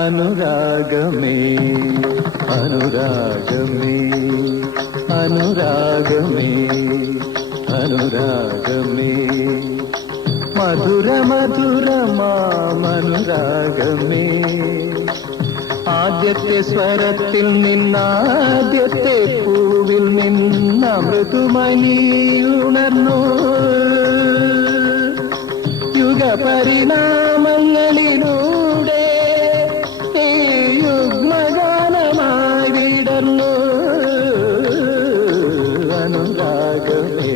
അനുരാഗമേ അനുരാഗമേ അനുരാഗമേ അനുരാഗമേ മധുര മധുരമാനുരാഗമേ ആദ്യത്തെ സ്വരത്തിൽ നിന്നാദ്യത്തെ പൂവിൽ നിന്ന മൃദുമണി ഉണർന്നു യുഗപരിണാമങ്ങളിലൂടെ ഈ യുഗ്മഗാനമായി വിടർന്നു അനുരാഗമേ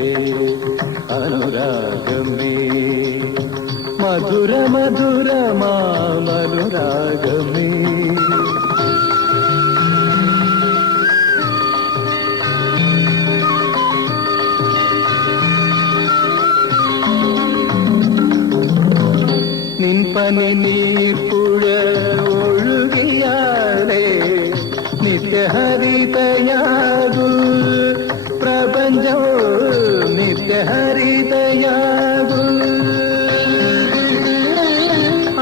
അനുരാഗമേ മധുര മധുരമാനുരാഗമേ നിൻപനി നീർപ്പുഴ ഒഴുകിയാലേ നിത്യഹരിതയാകൂ പ്രപഞ്ചം നിത്യഹരിതയാകൂ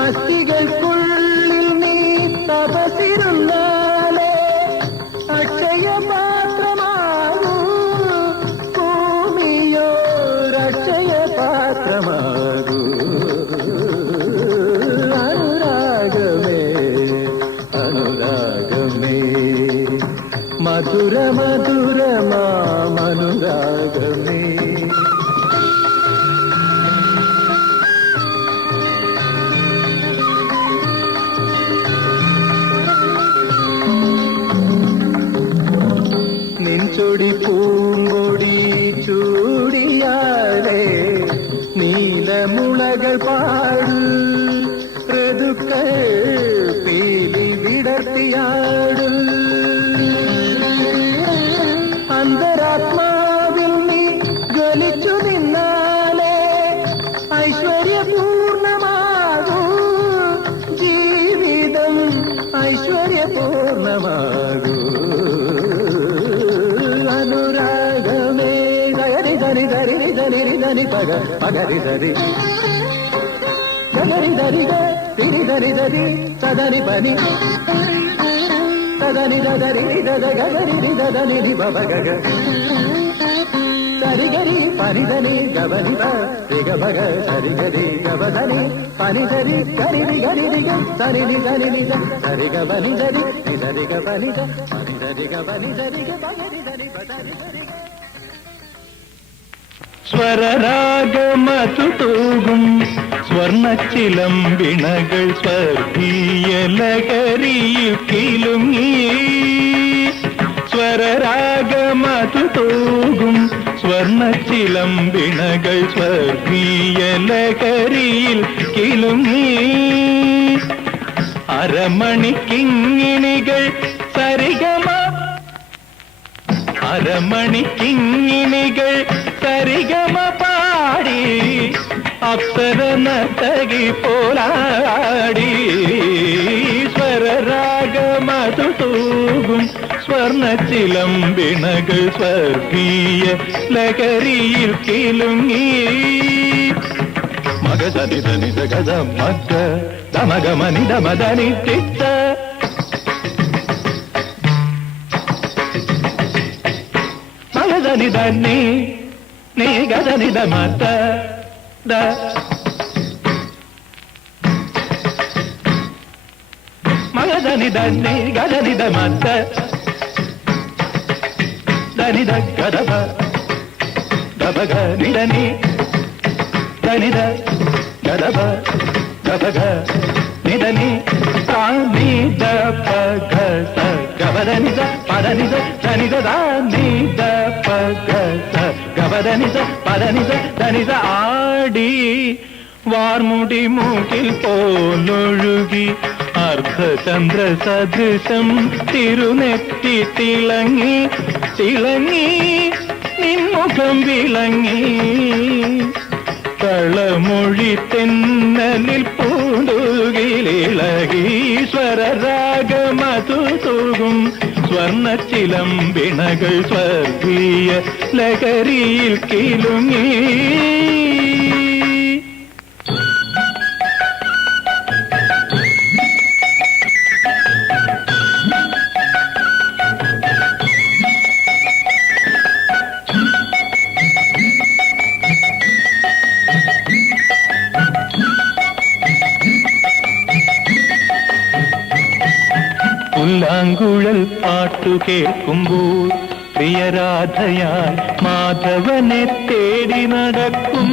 അസ്ഥികൾക്കുള്ളിൽ നീ തപസിരുന്നാലേ അക്ഷയപാത്രമാകൂ ഭൂമിയോരക്ഷയപാത്രമാകൂ മധുര മധുരമാനുരാഗമേ നിൻചൊടി പൂങ്കൊടി ചൂടിയാലേ നീലമുളകൾ പാടു ഋതുക്കൾ പീലി വിടർത്തിയാടു അന്തരാത്മാവിൽ നീ ജ്വലിച്ചു നിന്നാലേ ഐശ്വര്യപൂർണമാകൂ ജീവിതം ഐശ്വര്യപൂർണമാകൂ അനുരാഗമേ ഗരി ഗരി ഗരി ഗരി ഗരി പഗ പഗരി ഗരി ഗരി ഗരി ഗരി ഗരി ഗരി സദരി പനി സദനി ദദരി ദദ ഗരി ദദനി ബബ ഗഗ സരി ഗരി പനി ധനി ഗബനി ബ രിഗ ബഗ സരി ഗരി ഗബധനി പനി ധരി ഗരി ഗരി രിഗ സരി നി ഗരി നി സരി ഗബനി ധരി നി ധരി ഗബനി ധ പനി ധരി ഗബനി ധരി ഗ ബഗരി ധരി ബദരി ധരി സ്വരരാഗമതുതൂകും സ്വർണ്ണച്ചിലമ്പിണകൾ സ്വർഗീയ ലഹരിയിൽ കിലുങ്ങി സ്വരരാഗമതുതൂകും സ്വർണ്ണച്ചിലമ്പിണകൾ സ്വർഗീയ ലഹരിയിൽ കിലുങ്ങി അരമണിക്കിങ്ങിണികൾ സരിഗമ അരമണിക്കിങ്ങിണികൾ സരിഗമ പാടി അപ്സര നർത്തകി പോലാടി സ്വരരാഗമതുതൂകും സ്വർണ്ണച്ചിലമ്പിണകൾ സ്വർഗീയ ലഹരിയിൽ കിലുങ്ങി മഗസനി ധനി ഗദ മഗ ദമഗമനി ദമദനി തിത്ത മഗസനി ധനി നീ ഗദനി ദമത ద మగదని దని గదని ద మత దని ద గదబ దబగ నిదని దని ద గదబ దబగ నిదని తాని ద పగ స గబదని ద పదని ద దని ద దని ద పగ స గబదని ద పదని ద దని ద ആടി വാർമുടി മൂക്കിൽ പോലൊഴുകി അർദ്ധചന്ദ്ര സദൃശം തിരുനെറ്റി തിളങ്ങി തിളങ്ങി നീ നിൻമുഖം വിളങ്ങി കളമൊഴി തെന്നലിൽ പൂണ്ടുകിലിളകി സ്വരരാഗമതു തൂകും സ്വർണ്ണച്ചിലമ്പിണകൾ സ്വർഗീയ ലഹരിയിൽ കിലുങ്ങി. പുല്ലാങ്കുഴൽ പാട്ടു കേൾക്കുമ്പോൾ പ്രിയരാധയാൽ മാധവനെ തേടി നടക്കും.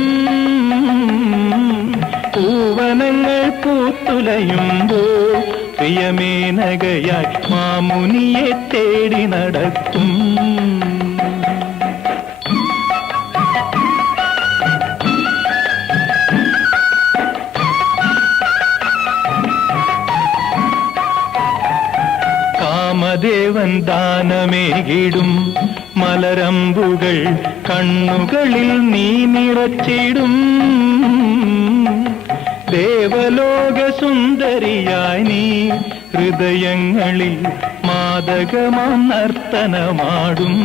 പൂവനങ്ങൾ പൂത്തുലയുമ്പോൾ പ്രിയമേനകയായി മാമുനിയെ തേടി നടക്കും. കാമദേവൻ ദാനമേകിടും മലരമ്പുകൾ കണ്ണുകളിൽ നീ നിറച്ചിടും. ദേവലോക സുന്ദരിയായി നീ ഹൃദയങ്ങളിൽ മാദകമാം നർത്തനമാടും.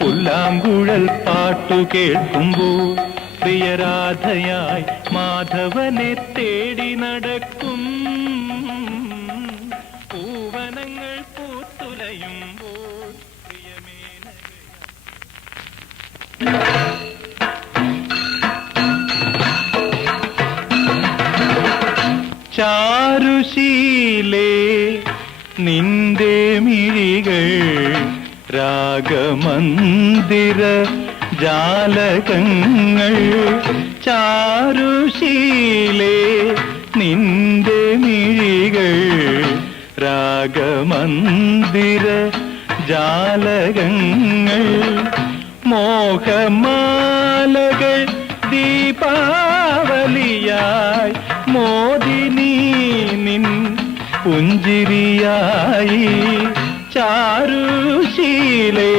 പുല്ലാങ്കുഴൽ പാട്ടു കേൾക്കുമ്പോൾ പ്രിയരാധയായി മാധവനെ തേടി നടക്കും. പൂവനങ്ങൾ പൂത്തുലയുമ്പോൾ ചാരുശീലേ നിന്റെ മിഴികൾ രാഗമന്ദിര ജാലകങ്ങൾ. ചാരുശീലേ നിന്റെ മിഴികൾ രാഗമന്ദിര ജാലകങ്ങൾ. മോഹമാലകൾ ദീപാവലിയായി മോദിനി നിൻ പുഞ്ചിരിയായി. ചാരുശീലേ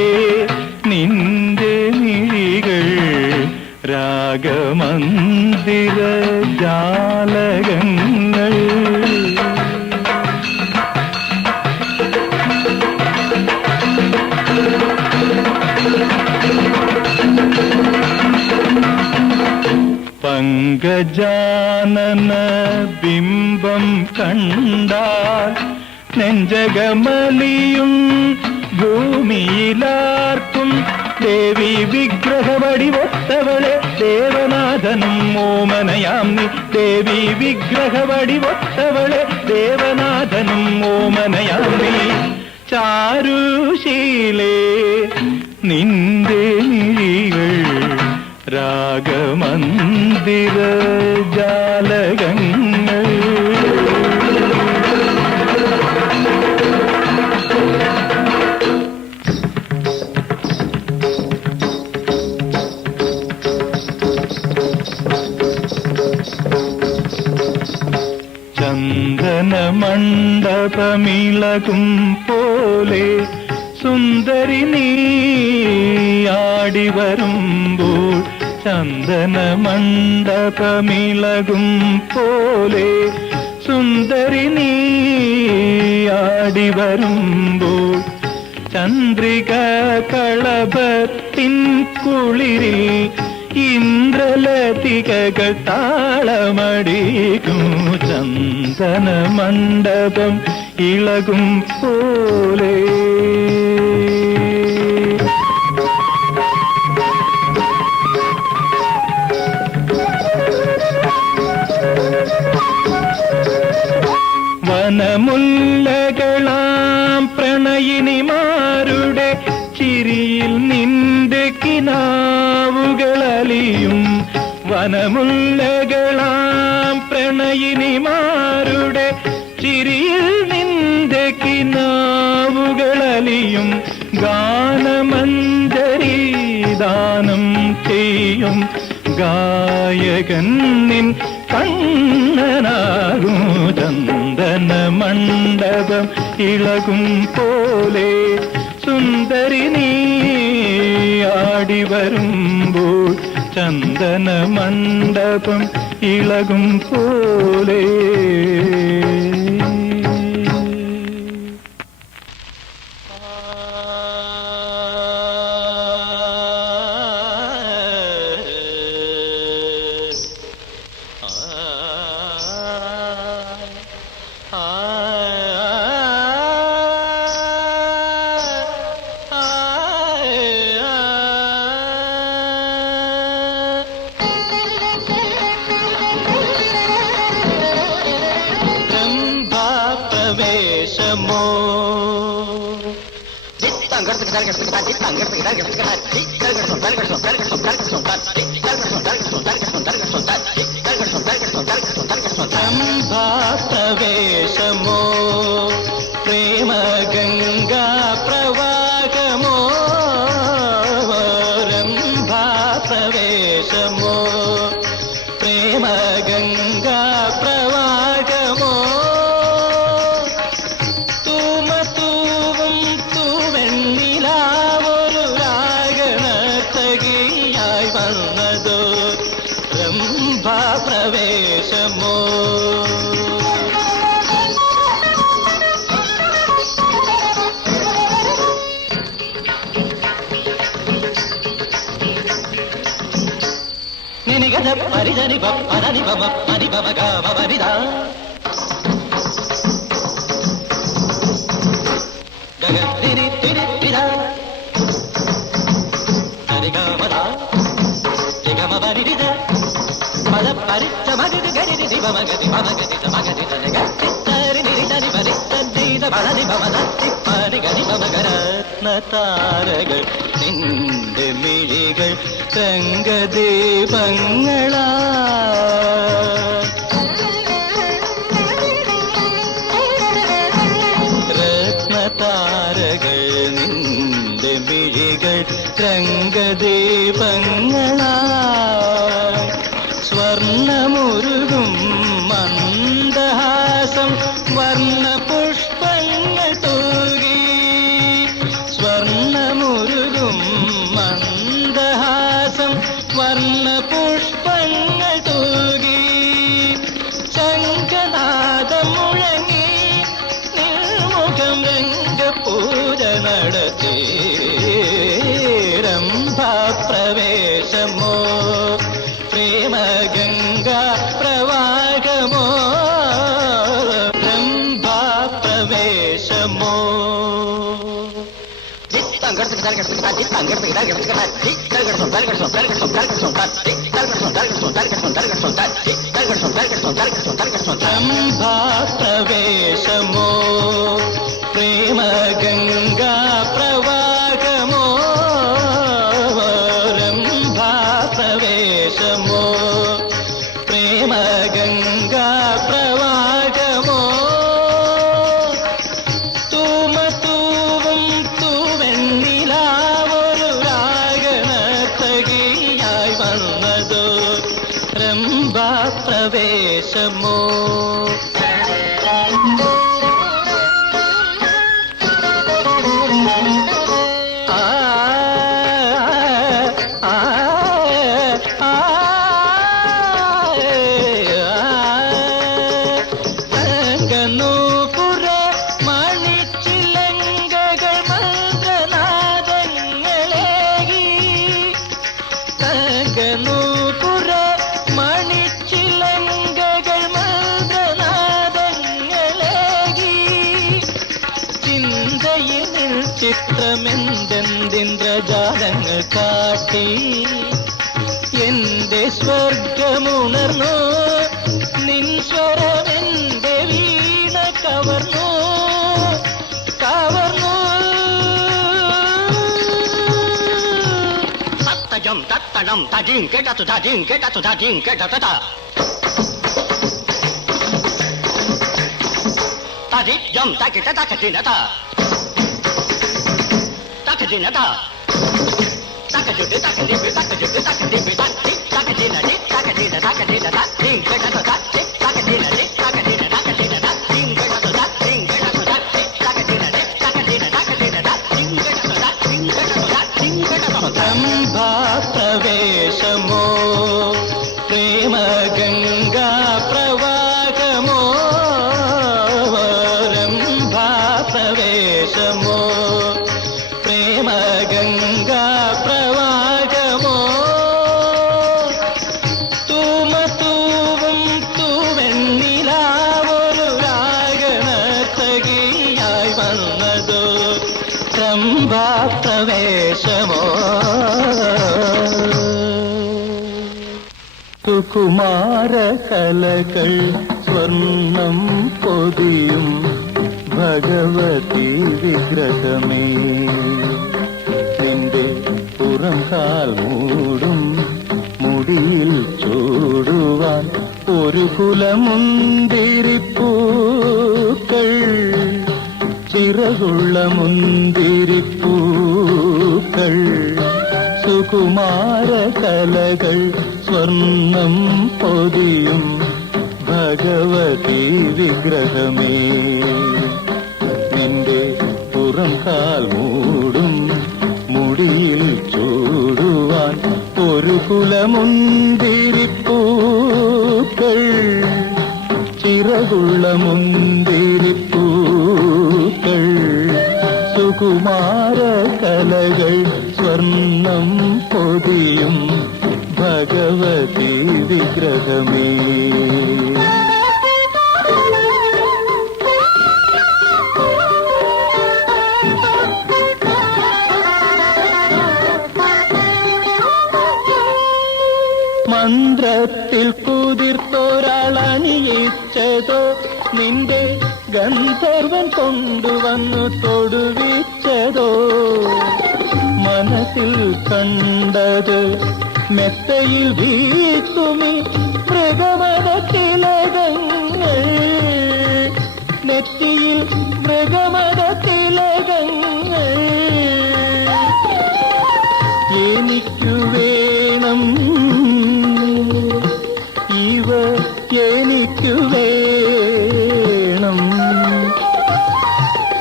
നിന്റെ മിഴികൾ രാഗമന്ദിര ജാലകങ്ങൾ. പങ്കജാനന ബിംബം കണ്ടാൽ നെഞ്ചകമലിയും ഭൂമിയിലാർക്കും. ദേവി വിഗ്രഹവടിവൊത്തവളെ ദേവനാഥനും ഓമനയാം നീ. ദേവി വിഗ്രഹവടിവൊത്തവളെ ദേവനാഥനും ഓമനയാം നീ. ചാരുശീലേ നിന്റെ മിഴികൾ രാഗമന്ദിര ജാലകങ്ങൾ. ചന്ദനമണ്ഡപമിളകും പോലെ സുന്ദരി നീ ആടിവരുമ്പോൾ. ചന്ദനമണ്ഡപമിളകും പോലെ സുന്ദരി നീ ആടിവരുമ്പോൾ. ചന്ദ്രിക കളഭത്തിൻ കുളിരിൽ ഇന്ദ്രലതികകൾ താളമടിക്കും. ചന്ദനമണ്ഡപം ഇളകും പോലെ. വനമുല്ലകളാം പ്രണയിനിമാരുടെ ചിരിയിൽ നിന്റെ കിനാവുകളലിയും. വനമുല്ലകളാം പ്രണയിനിമാരുടെ ചിരിയിൽ നിന്റെ കിനാവുകളലിയും. ഗാനമഞ്ജരി ദാനം ചെയ്യും ഗായകൻ നിൻ കണ്ണനാകും. ചന്ദനമണ്ഡപം ഇളകും പോലെ സുന്ദരി നീ വരുമ്പോൾ ചന്ദന മണ്ഡപം ഇളകും പോലെ. ప్రవేశమో ప్రేమ గంగా ప్రవాహమో రంభా ప్రవేశమో ప్రేమ గంగా ప్రవాహమో തൂമ തൂവും തൂവെണ്ണിലാവൊരു രാഗനർത്തകിയായി വന്നതോ രംഭാ പ്രവേശമോ. നിനിഗത പരിധനി പനി പമ പനി പമ ഗമ പരിധ ഗഗനിരി തിരി തിര ഹരി ഗമദ ഗമ പരിധ പദ പരിച്ച മഗതി ഗരി ദിവ മഗതി മഗതി മഗതി ഗതി തരി നിരി തരി പരി തദ്ദീത പദനി പമദ പനി ഗനി മഗരത്ന താരകൾ നിന്റെ മിഴികൾ രംഗദീപങ്ങളാ രത്നതാരകൾ നിന്റെ മിഴികൾ രംഗദീപങ്ങളാ സ്വർണമുരുകും മന്ദഹാസം വർണ്ണ പുഷ്പങ്ങൾ തൂകി സ്വർണമുരുകും മന്ദഹാസം വർണ്ണ പുഷ്പങ്ങൾ തൂകി ശംഖനാദം മുഴങ്ങി നിർമുഖം രംഗപൂജ നടത്തി രംഭാ പ്രവേശമോ പ്രേമ ഗംഗാ പ്രവാഹമോ രംഭാ പ്രവേശമോ. രംഭാ പ്രവേശമോ പ്രേമ ഗംഗാ പ്രവാഹമോ രംഭാ പ്രവേശമോ പ്രേമ ഗംഗാ പ്രവാഹമോ തൂമ തൂവും തൂവെണ്ണിലാവൊരു രാഗനർത്തകിയായി വന്നതോ രംഭാ പ്രവേശമോ. നൂപുര മണിച്ചിലങ്കകൾ മന്ത്രനാദങ്ങളേകി നൂപുര മണിച്ചിലങ്കകൾ മന്ത്രനാദങ്ങളേകി ചിന്തയിൽ ചിത്രമെന്തെന്തിന്ദ്രജാലങ്ങൾ കാട്ടി എന്റെ സ്വർഗമുണർന്നു നിൻ സ്വരമെന്റെ വീണ കവർന്നു കവർന്നു. തത്തജം തത്തണം തജിം കേട്ടു തജിം കേട്ടു തജിം കേട്ട തജിം തക്കിട്ട തക്കത്തിനത തക്കത്തിനത തക്കജുട്ട് തക്കലിപ്പി തക്കജുട്ട് തക്കലിപ്പി തക്കി തക്കത്തിന തക്കത്തിന തക്കത്തിന തക്കിം കേട്ടു തക്കി തക്കത്തിന തക്കത്തിന തക്കത്തിന തക്കിം കേട്ടു തക്കിം കേട്ടു തക്കി തക്കത്തിന തക്കത്തിന തക്കത്തിന തക്കിം കേട്ടു തക്കിം കേട്ടു തക്കിം കേട്ടു രംഭാ രംഭാപ്രവേശമോ സുകുമാര കലകൾ സ്വർണം പൊതിയും ഭഗവതി വിഗ്രഹമേ നിന്റെ പുറംകാൽ മൂടും മുടിയിൽ ചൂടുവാൻ ഒരു കുലമുന്തിരിപ്പൂക്കൾ ചിറകുള്ള മുന്തിരിപ്പൂക്കൾ സുകുമാര കലകൾ സ്വർണം പൊതിയും ഭഗവതി വിഗ്രഹമേ നിന്റെ പുറംകാൽ മൂടും മുടിയിൽ ചൂടുവാൻ ഒരു കുലമുന്തിരിപ്പൂക്കൾ ചിറകുള്ള മുന്തിരിപ്പൂക്കൾ സുകുമാര കലകൾ സ്വർണം പൊതിയും ഭഗവതി വിഗ്രഹമേ മന്ത്രത്തിൽ കുതിർത്തൊരാളണിയിച്ചതോ നിന്റെ ഗന്ധർവൻ കൊണ്ടുവന്നു തൊടുവിച്ചതോ മനസ്സിൽ കണ്ടത് മെത്തയിൽ വീഴ്ത്തുമി മൃഗമത തിലകങ്ങൾ നെറ്റിയിൽ മൃഗമത തിലകങ്ങൾ എനിക്കു വേണം ഇവ എനിക്കു വേണം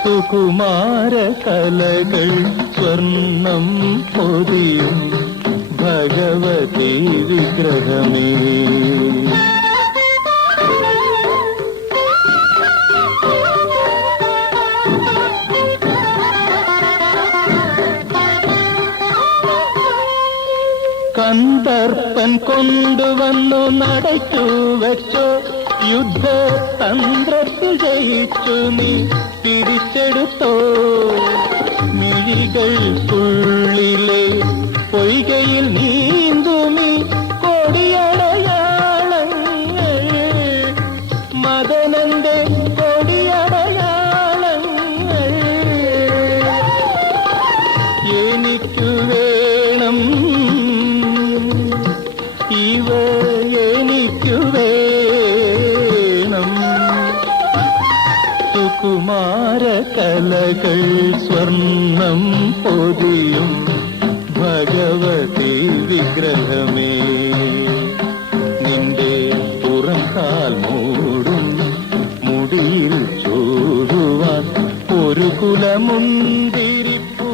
സുകുമാര കലകൾ സ്വർണം പൊതിയും ഭഗവതി വിഗ്രഹമേ കന്ദർപ്പൻ കൊണ്ടുവന്നു നടച്ചു വെച്ചോ യുദ്ധ തന്ത്രത്തിൽ ജയിച്ചു നീ പിരിച്ചെടുത്തോ മിഴികൾക്കുള്ളിലെ പൊയ്കയിൽ നീന്തുമി കൊടിയടയാളങ്ങൾ മദനന്റെ കൊടിയടയാളങ്ങൾ എനിക്കു വേണം ഇവ എനിക്കു വേണം സുകുമാര കലകൾ സ്വർണം പൊതിയും ഭഗവതി വിഗ്രഹമേ നിന്റെ പുറംകാൽ മൂടും മുടിയിൽ ചൂടുവാൻ ഒരു കുലമുന്തിരിപ്പൂ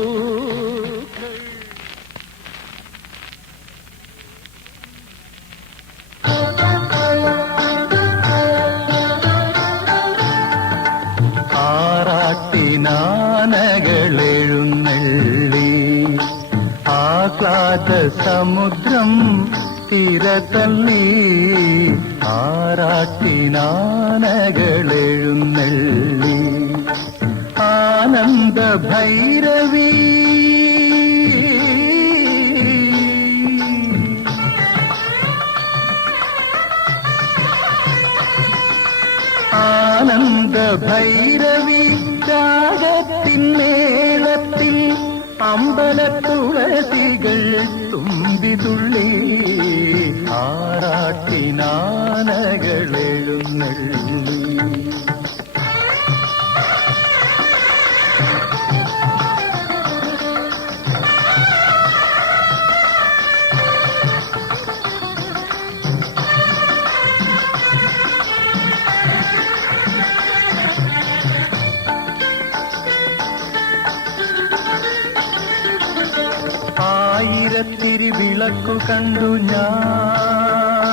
ആറാട്ടിനാനകളെഴുന്നള്ളി ആഹ്ലാദ സമുദ്രം തിരതള്ളി ആറാട്ടിനാനകളെഴുന്നള്ളി ആനന്ദ ഭൈരവി ആനന്ദ ഭൈരവി രാഗത്തിൻ മേളത്തിൽ അമ്പലത്തുളസികൾ തുമ്പിതുള്ളി ആറാട്ടിനാനകളെഴുന്നള്ളി ആയിരത്തിരി വിളക്കു കണ്ടു ഞാൻ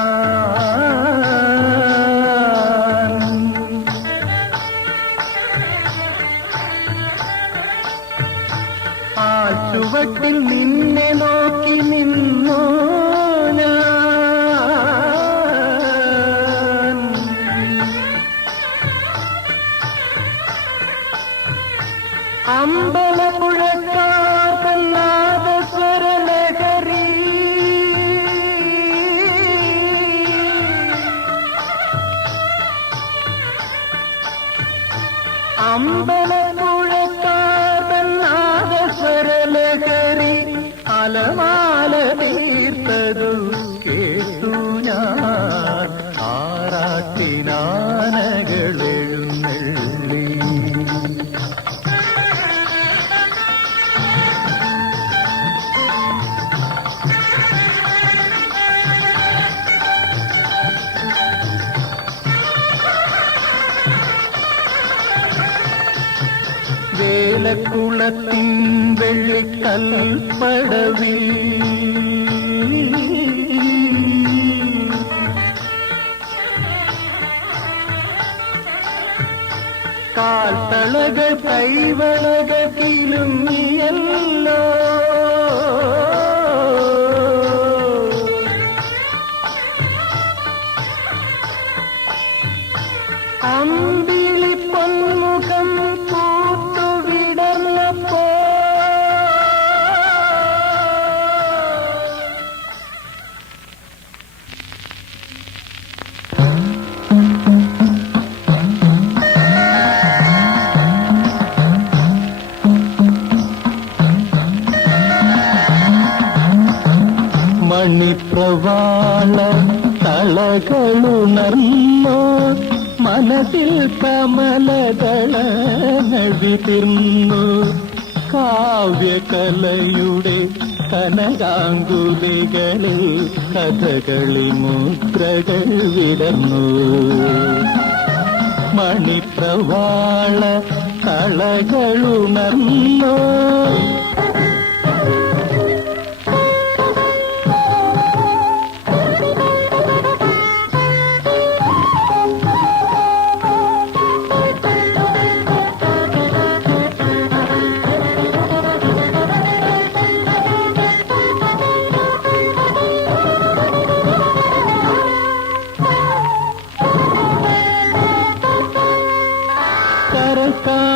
ആ ചുവട്ടിൽ നിന്നെ നോക്കി നിന്നു ഞാൻ അമ്പല അമ്പലപ്പുഴക്കാർക്കല്ലാതസ്വരലഹരി അമ്പലപ്പുഴക്കാർക്കല്ലാതസ്വരലഹരി അലമാല തീർത്തതു കേട്ടു ഞാൻ ആറാട്ടിനാനകളെഴുന്നള്ളി വേലക്കുളത്തിൻ വെള്ളിക്കൽപ്പടവിൽ കാൽത്തളകൾ കൈവളകത്തിലും നീയല്ലോ അമ്പിളി പൊന്മുഖം പൂത്തുവിടർന്നപ്പോ മണിപ്രവാള തളകളുണർന്നോ മനസ്സിൽ കമലദളനവിതിർന്നു കാവ്യകലയുടെ കനകാങ്കുലികളിൽ കഥകളി മുദ്രകൾ വിടർന്നു മണിപ്രവാള തളകളുണർന്നോ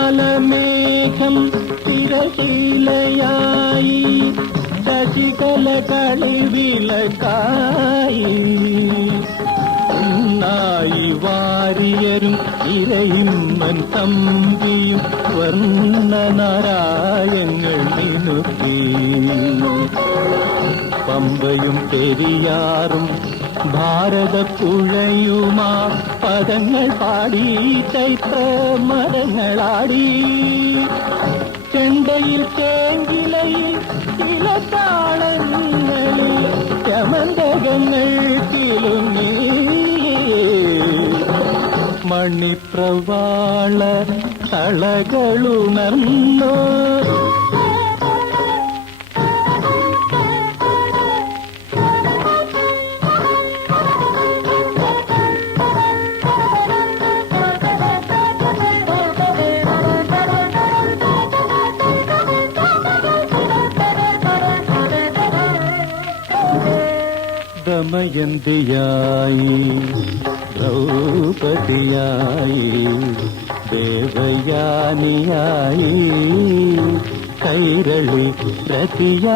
കാലമേഘം തിരശീലയായി ശശികല കളിവിളക്കായി ഒന്നായി വാരിയരും ഇരയിമ്മൻ തമ്പിയും വർണ്ണനാരായങ്ങൾ മിനുക്കി പമ്പയും പെരിയാറും ഭാരതപ്പുഴയുമാ പദങ്ങൾ പാടി ചൈത്ര മരങ്ങളാടി ചെണ്ടയിൽ ചേങ്കിലയിൽ ചില താളങ്ങളിൽ ചമന്തകങ്ങൾ തിലുങ്ങി മണിപ്രവാള തളകളുണർന്നോ ദമയന്തിയായി ദ്രൗപദിയായി ദേവയാനിയായി കൈരളി പ്രതിയായി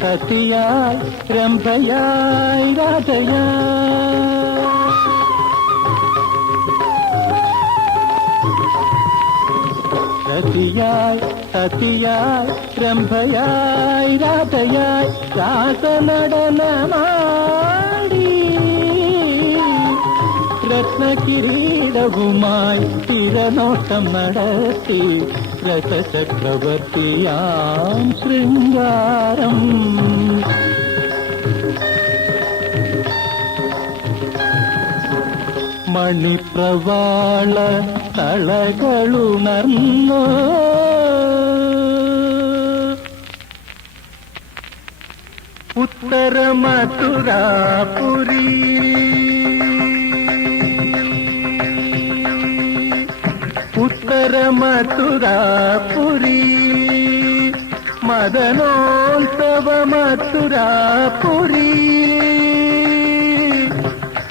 സതിയായി രംഭയായി രാധയായി സതിയായി രംഭയായി രാധയായി രാസനടനമാടി രത്നകിരീടവുമായി തിരനോട്ടം നടത്തി രഥചക്രവർത്തിയാം ശൃംഗാരം മണിപ്രവാള തളകളുണർന്നോ ഉത്തര മധുരാപുരി ഉത്തര മധുരാപുരി മദനോത്സവ മധുരാപുരി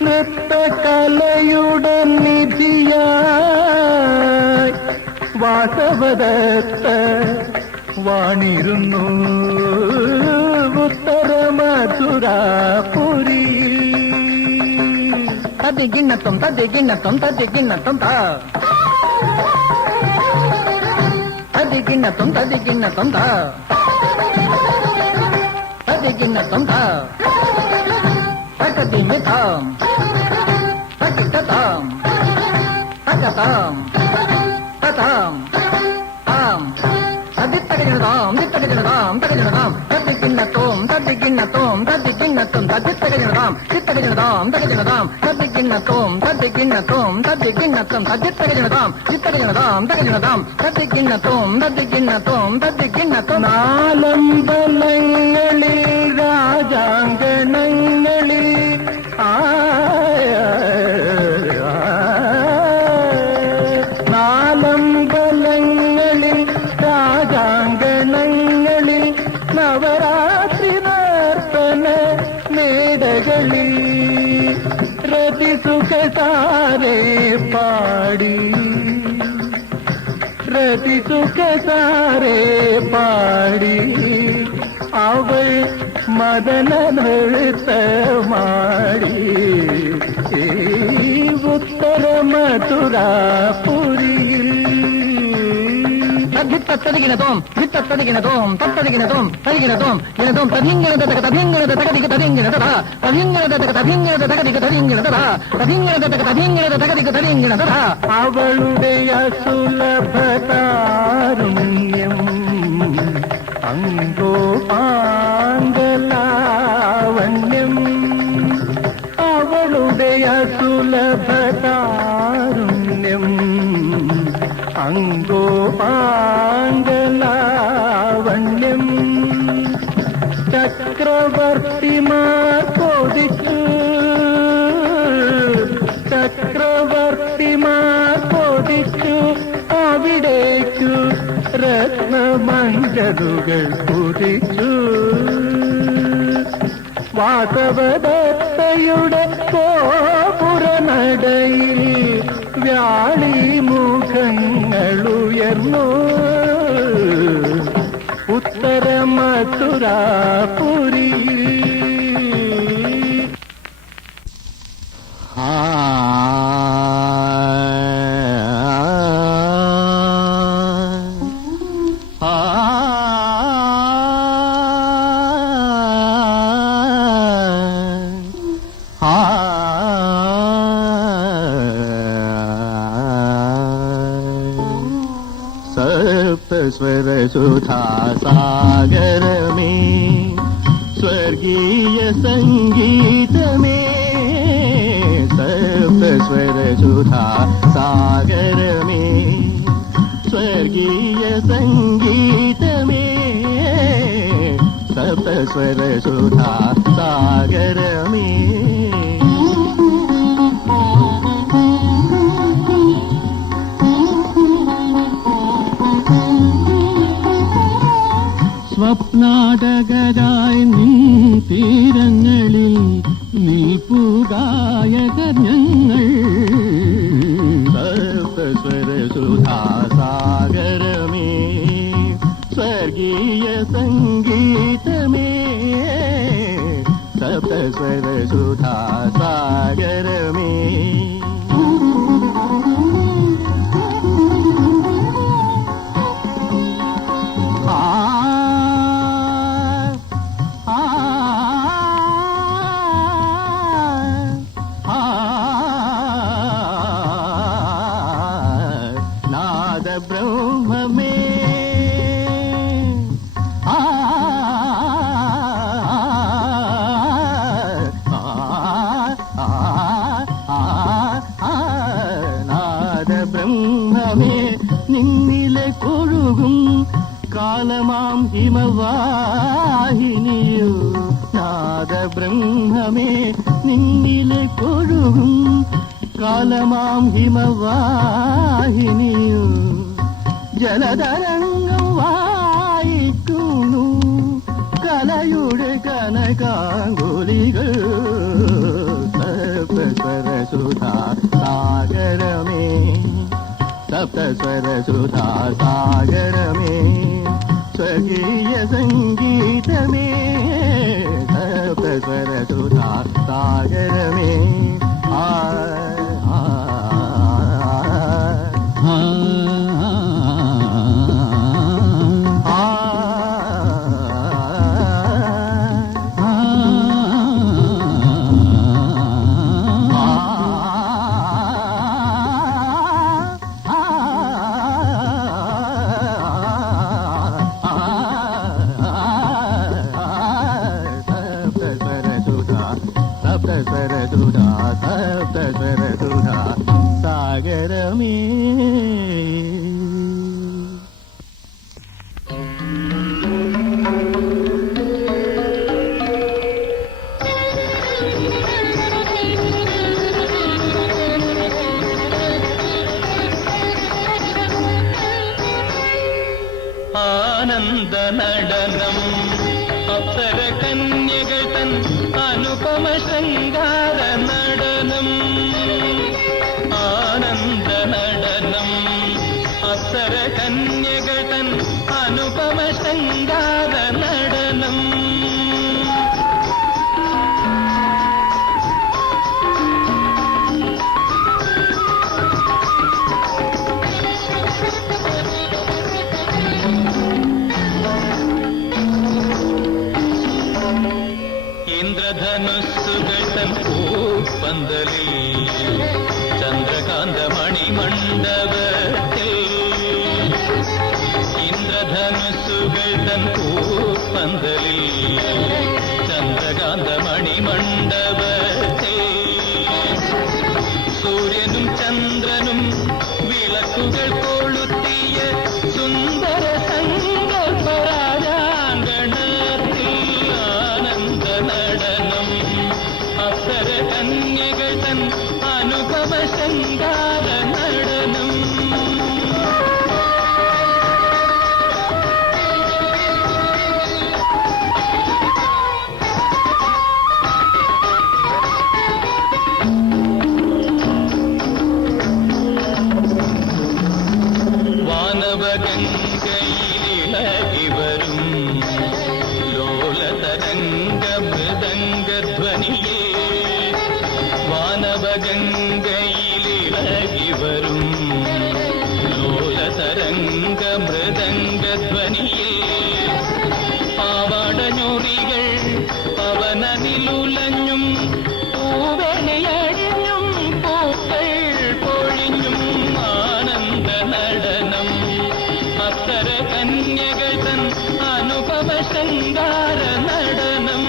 നൃത്ത കലയുടെ നിധിയായി വാസവദത്ത വാണിരുന്നു ഉത്തര മധുരാപുരി. തതികിണ്ണത്തും തതികിണ്ണത്തും തതികിണ്ണത്തും താ തതികിണ്ണത്തും തതികിണ്ണത്തും താ തതികിണ്ണത്തും താ തകതിഞ്ഞതാം തകിതതാം തകതാം തതാം താം തദിത്തകിണ്ണതാം ദിത്തകിണ്ണതാം തകിണ്ണതാം തതികിണ്ണത്തും തതികിണ്ണത്തും തതികിണ്ണത്തും തദിത്തകിണ്ണതാം ദിത്തകിണ്ണതാം തകിണ്ണതാം തതികിണ്ണത്തും തതികിണ്ണത്തും തതികിണ്ണത്തും തദിത്തകിണ്ണതാം ദിത്തകിണ്ണതാം തകിണ്ണതാം തതികിണ്ണത്തും തതികിണ്ണത്തും തതികിണ്ണത്തും. നാലമ്പലങ്ങളിൽ രാജാങ്കണങ്ങളിൽ നാലമ്പലങ്ങളിൽ രാജാങ്കണങ്ങളിൽ നവരാത്രി നർത്തന മേടകളിൽ രതിസുഖസാരേ പാടി രതിസുഖസാരേ പാടി അവൾ മദന നൃത്തമാടി ഉത്തര മധുരാപുരിയിൽ. തദ്ധിത്തത്തതികിനതോം ധിത്തത്തതികിനതോം തത്തതികിനതോം തതികിനതോം ഇനതോം തതിങ്കിനത തതിങ്കിനത തകതിക തതിങ്കിനത തതിങ്കിനത തതിങ്കിനത തകതിക തതിങ്കിനത തതിങ്കിനത തതിങ്കിനത തകതിക തതിങ്കിനത. അവളുടെ അസുലഭതാരുണ്യം അങ്കോപാംഗലാവണ്യം അവളുടെ അസുലഭതാരുണ്യം അങ്കോപാംഗലാവണ്യം ചക്രവർത്തിമാർ കൊതിച്ചു ചക്രവർത്തിമാർ കൊതിച്ചു അവിടേക്കു രത്നമഞ്ചലുകൾ കുതിച്ചു. വാസവദത്തയുടെ ഗോപുരനടയിൽ വ്യാളിമുഖങ്ങളുയർന്നു ഉത്തര മധുരാപുരിയിൽ. सप्तस्वरसुधा सागर में स्वर्गीय संगीत में सप्तस्वरसुधा सागर में स्वर्गीय संगीत में सप्तस्वरसुधा सागर में സ്വപ്നാടകരായി നിൻ തീരങ്ങളിൽ നിൽപ്പുഗായകർ ഞങ്ങൾ സപ്തസ്വരസുധാ സാഗരമേ സ്വർഗീയ സംഗീതമേ സപ്തസ്വരസുധാ സാഗരമേ. ब्रह्ममे നാദ ബ്രഹ്മമേ നിന്നിലെ കൊഴുകും കാലമാം ഹിമവാഹിനിയോ നാദ ബ്രഹ്മമേ നിന്നിലെ കൊഴുകും കാലമാം ഹിമവാഹിനിയോ ജലതരംഗം വായിക്കുന്നു കലയുടെ കനകാങ്കുലികൾ സപ്തസ്വരസുധാ सुधा सागर में सप्तस्वर सुधा सागर में स्वकीय संगीत में सप्तस्वर सुधा सागर में सागर में ആനന്ദ നടനം അപ്സര കന്യകൾ തൻ അനുപമ ശൃംഗാര നടനം ആനന്ദ നടനം അപ്സര കന്യകൾ തൻ അനുപമ ശൃംഗാര നടനം ഇന്ദ്രധനുസ്സുകൾ തൻ പൂപ്പന്തലിൽ ചന്ദ്രകാന്ത മണിമണ്ഡപത്തിൽ ഇന്ദ്രധനുസ്സുകൾ തൻ പൂപ്പന്തലിൽ ചന്ദ്രകാന്ത മണിമണ്ഡപത്തിൽ സൂര്യനും ചന്ദ്രനും വിളക്കുകൾ കൊളുത്തിയ സുന്ദര സങ്കല്പരാജാങ്കണത്തിൽ ആനന്ദ നടനം അപ്സര കന്യകൾ തൻ അനുപമ ശൃംഗാര നടനം വാനവഗംഗയിലിളകി വരും ലോലതരംഗ മൃദംഗധ്വനിയേ വാനവഗംഗയിലിളകി വരും ലോലതരംഗ മൃദംഗധ്വനിയേ പാവാടഞ്ഞോറികൾ പവനനിലുലഞ്ഞും പൂവണിയഴിഞ്ഞും പൂക്കൾ പൊഴിഞ്ഞും ആനന്ദ നടനം അപ്സര കന്യകൾ തൻ അനുപമ ശൃംഗാര നടനം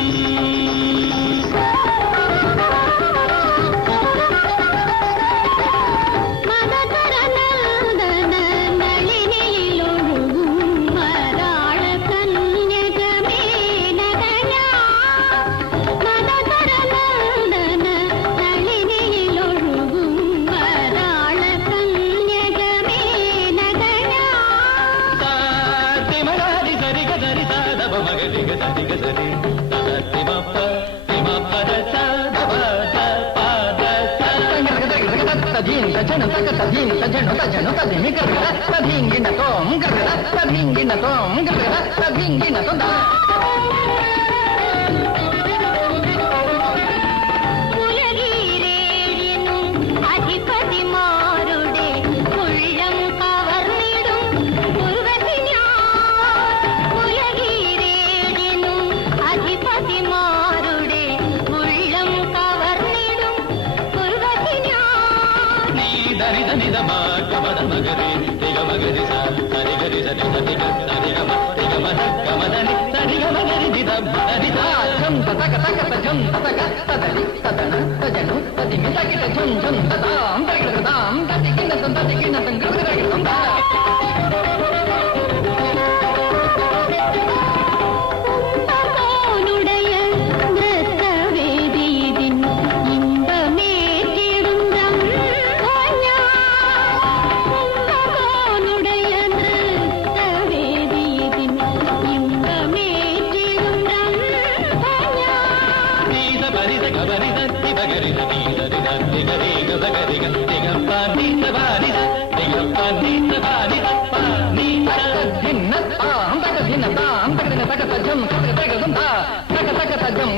ജം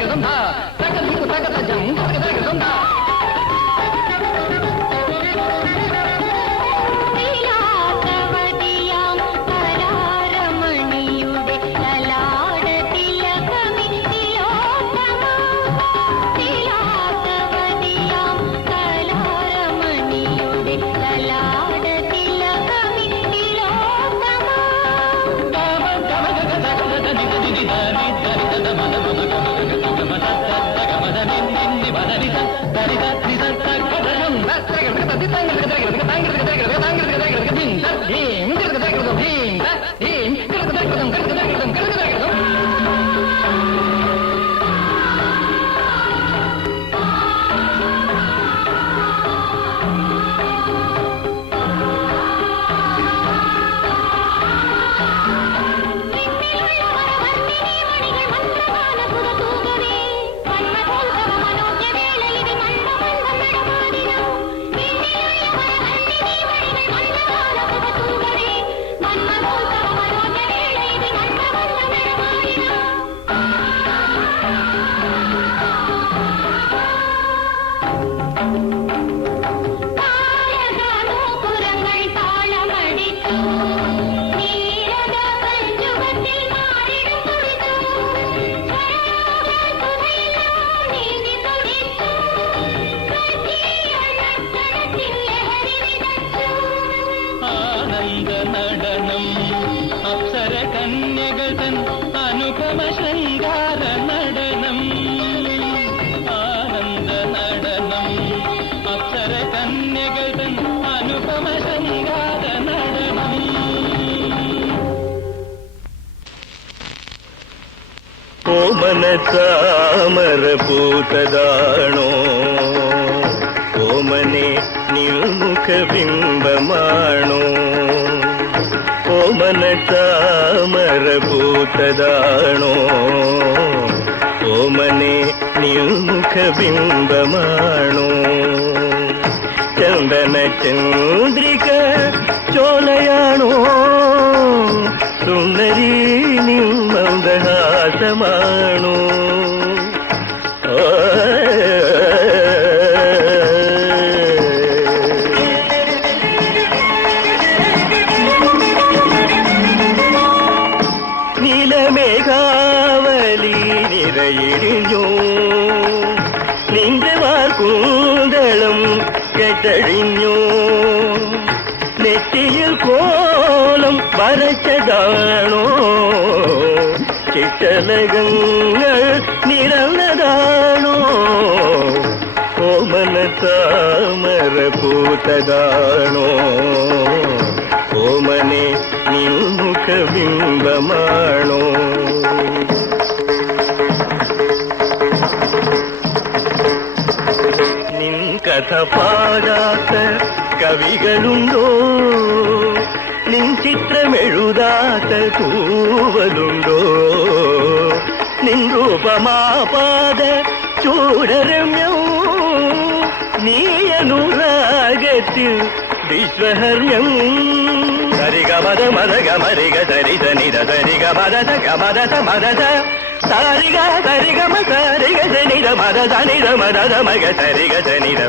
ഗൃതം ധാ തകതിക്കു തകത ജം ഗൃതം ധാ നടനം അപ്സര കന്യകൾ തൻ അനുപമ ശൃംഗാര നടനം ആനന്ദ നടനം അപ്സര കന്യകൾ തൻ അനുപമ ശൃംഗാര നടനം ഓമന താമര പൂത്തതാണോ ഓമനെ നിൽമുഖ ബിംബമാണോ ഓമന താമര പൂത്തതാണോ ഓമനെ നിൽമുഖ ബിംബമാണോ ചന്ദന ചന്ദ്രിക ചോലയാണോ സുന്ദരി നിന്മന്ദഹാസമാണോ നീലമേഘാവലി നിറയിടിഞ്ഞോ നിന്റെ വാർക്കൂന്തളം കെട്ടഴിഞ്ഞോ നെറ്റിയിൽ കോലം വരച്ചതാണോ ചിറ്റലകങ്ങൾ നിറന്നതാണോ ഓമന താമര പൂത്തതാണോ ഓമനെ നിൽമുഖ ബിംബമാണോ നിൻ കഥ പാടാത്ത കവികളുണ്ടോ നിൻ ചിത്രമെഴുതാത്ത തൂവലുണ്ടോ നിൻ രൂപമാപാത ചൂടരമ്യം നീയനുരാഗത്തിൽ വിശ്വഹർമ്യം സരിഗ മദ മദ ഗമരിഗ സരിത നിര സരിഗ മദ ഗമദ മദ സാരിഗ സരിഗ മ സരിഗ സനിര മദ സനിര മദ മഗ സരിഗ സനിര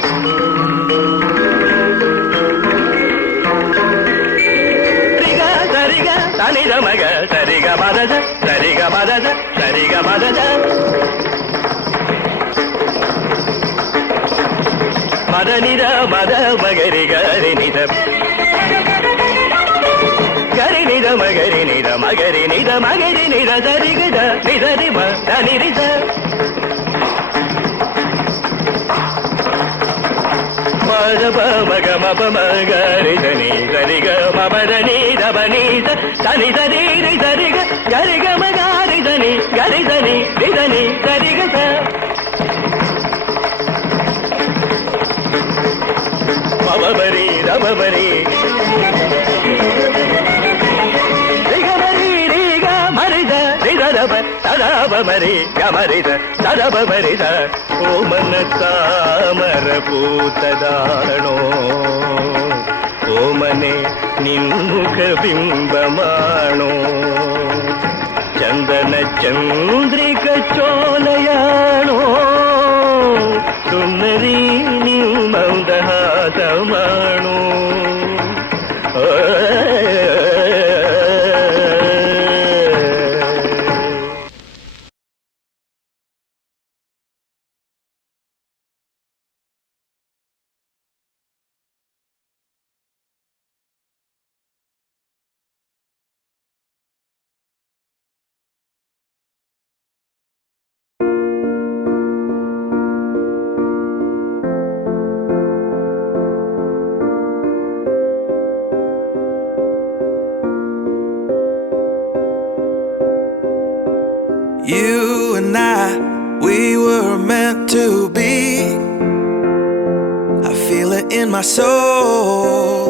സരിഗ സനിര മഗ സരിഗ മദ സരിഗ മദ സരിഗ മദ മദനിര മദ മഗരി ഗരി നിര ഗരി നിര മഗരി നിര മഗരി നിര മഗരി നിര സരിഗ നിരി മ ധനിരി മദ മഗ മപ മഗരി ധനി സരിഗ മപദനി ധനി ധനി സരി സരിഗ ഗരി ഗ മഗരി ധനി ഗരി ധനി ധനി സരിഗ സ മബരി രബരി രിഗ മരിത രിദബ തദബ മരി ഗമരിത തദബ മരിത ഓമന താമര പൂത്തതാണോ ഓമനെ നിൻമുഖ ബിംബമാണോ ചന്ദന ചന്ദ്രിക ചോലയാണോ സുന്ദരി നീ മന്ദഹാസമാണോ You and I, we were meant to be. I feel it in my soul,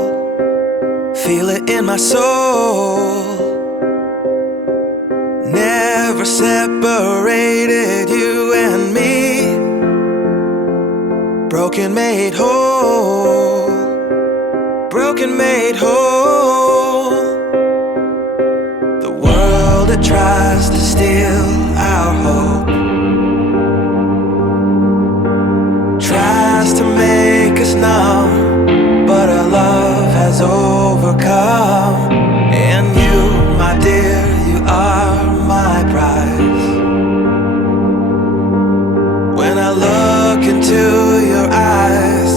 feel it in my soul. Never separated, you and me. Broken made whole, broken made whole. The world that tries to steal our hope tries to make us numb, but our love has overcome. And you, my dear, you are my prize. When I look into your eyes,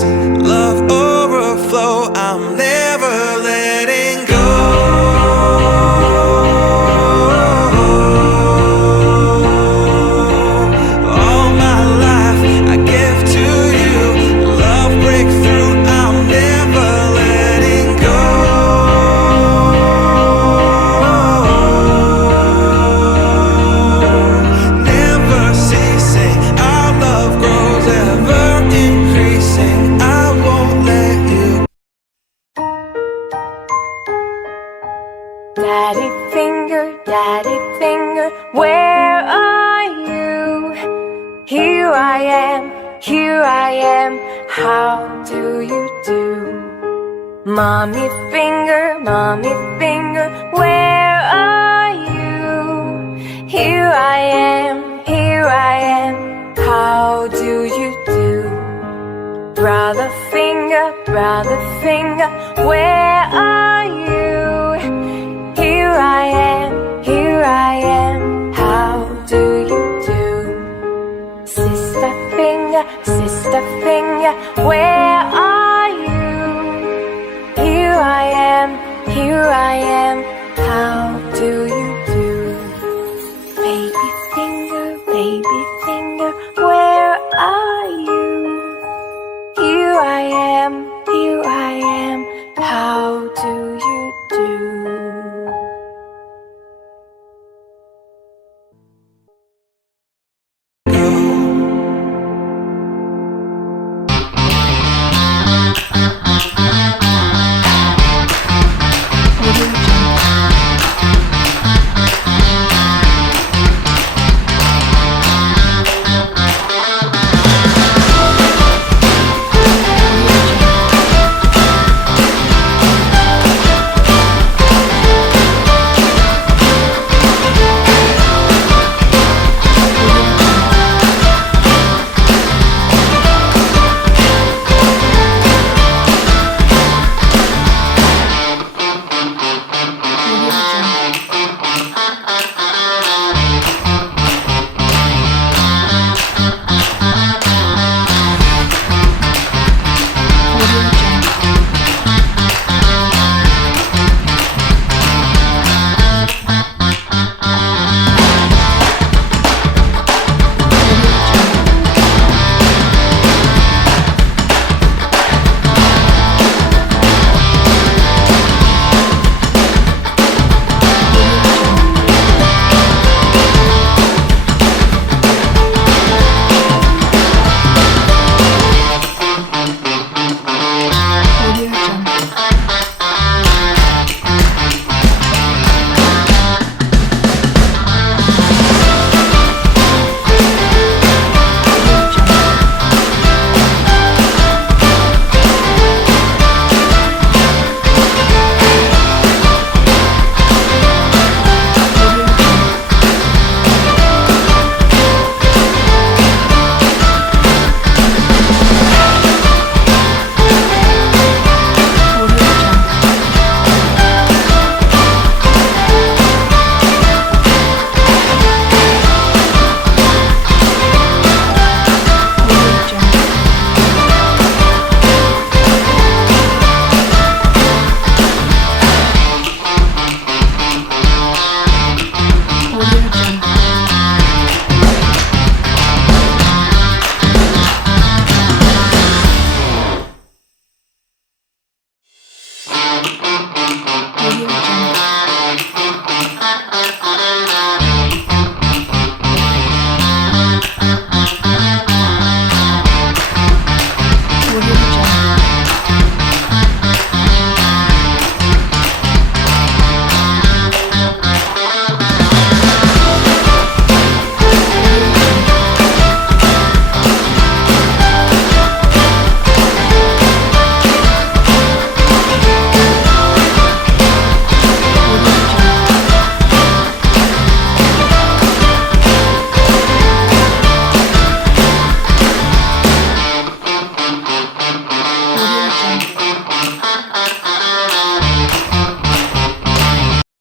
love overflow, I'm never letting go. Daddy finger, where are you? Here I am, how do you do? Mommy finger, where are you? Here I am, how do you do? Brother finger, where are you? Here I am, how do you do? Sister finger, where are you?